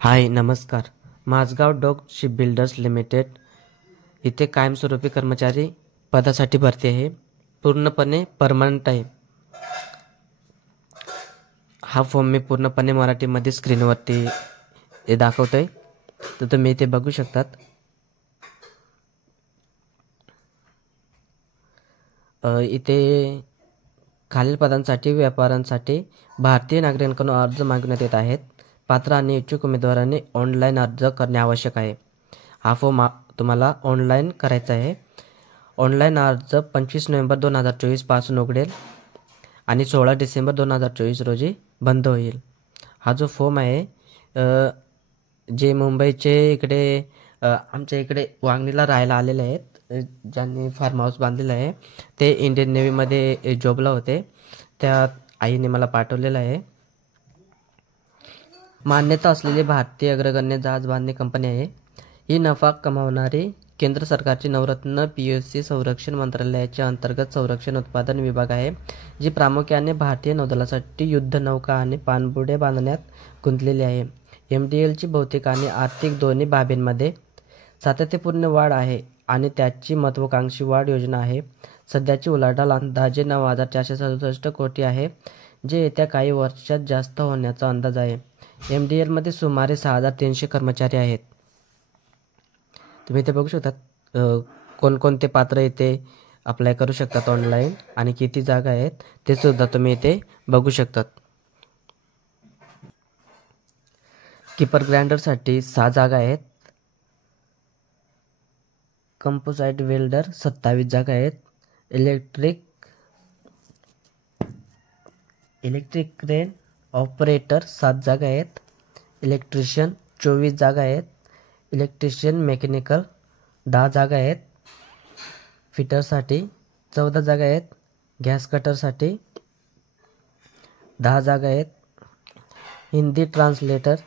हाय नमस्कार. Mazgaon dock shipbuilders limited इथे कायमस्वरूपी कर्मचारी पदासाठी भरती आहे. पूर्णपणे परमनंट आहे. हा फॉर्म मी पूर्णपणे मराठीमध्ये स्क्रीनवरती दाखवतोय, तर तुम्ही इथे बघू शकतात. इथे खालील पदांसाठी व्यापाऱ्यांसाठी भारतीय नागरिकांकडून अर्ज मागवण्यात येत आहेत. पात्र आणि इच्छुक उमेदवारांनी ऑनलाईन अर्ज करणे आवश्यक आहे. हा फॉर्म तुम्हाला ऑनलाईन करायचा आहे. ऑनलाईन अर्ज 25 नोव्हेंबर 2024 पासून उघडेल आणि 16 डिसेंबर 2024 रोजी बंद होईल. हा जो फॉर्म आहे जे मुंबईचे इकडे आमच्या इकडे वांगणीला राहायला आलेले आहेत, ज्यांनी फार्म हाऊस बांधलेलं आहे, ते इंडियन नेव्हीमध्ये जॉबला होते. त्या आईने मला पाठवलेलं आहे. मान्यता असलेली भारतीय अग्रगण्य जहाज बांधणी कंपनी आहे. ही नफा कमावणारी केंद्र सरकारची नवरत्न PSC संरक्षण मंत्रालयाच्या अंतर्गत संरक्षण उत्पादन विभाग आहे, जी प्रामुख्याने भारतीय नौदलासाठी युद्धनौका आणि पाणबुड्या बांधण्यात गुंतलेली आहे. MDLची भौतिक आणि आर्थिक दोन्ही बाबींमध्ये सातत्यपूर्ण वाढ आहे आणि त्याची महत्त्वाकांक्षी वाढ योजना आहे. सध्याची उलाढाल अंदाजे 9,467 कोटी आहे, जे येत्या काही वर्षात जास्त होण्याचा अंदाज आहे. MDLमध्ये सुमारे 6,300 कर्मचारी आहेत. तुम्ही इथे बघू शकतात कोणकोणते पात्र इथे अप्लाय करू शकतात ऑनलाईन आणि किती जागा आहेत ते सुद्धा तुम्ही इथे बघू शकतात. कीपर ग्राइंडरसाठी 6 जागा आहेत. कंपोसाइट वेल्डर 27 जागा आहेत. इलेक्ट्रिक क्रेन ऑपरेटर 7 जागा आहेत. इलेक्ट्रिशियन 24 जागा आहेत. इलेक्ट्रिशियन मेकॅनिकल 10 जागा आहेत. फिटरसाठी 14 जागा आहेत. गॅस कटरसाठी 10 जागा आहेत. हिंदी ट्रान्सलेटर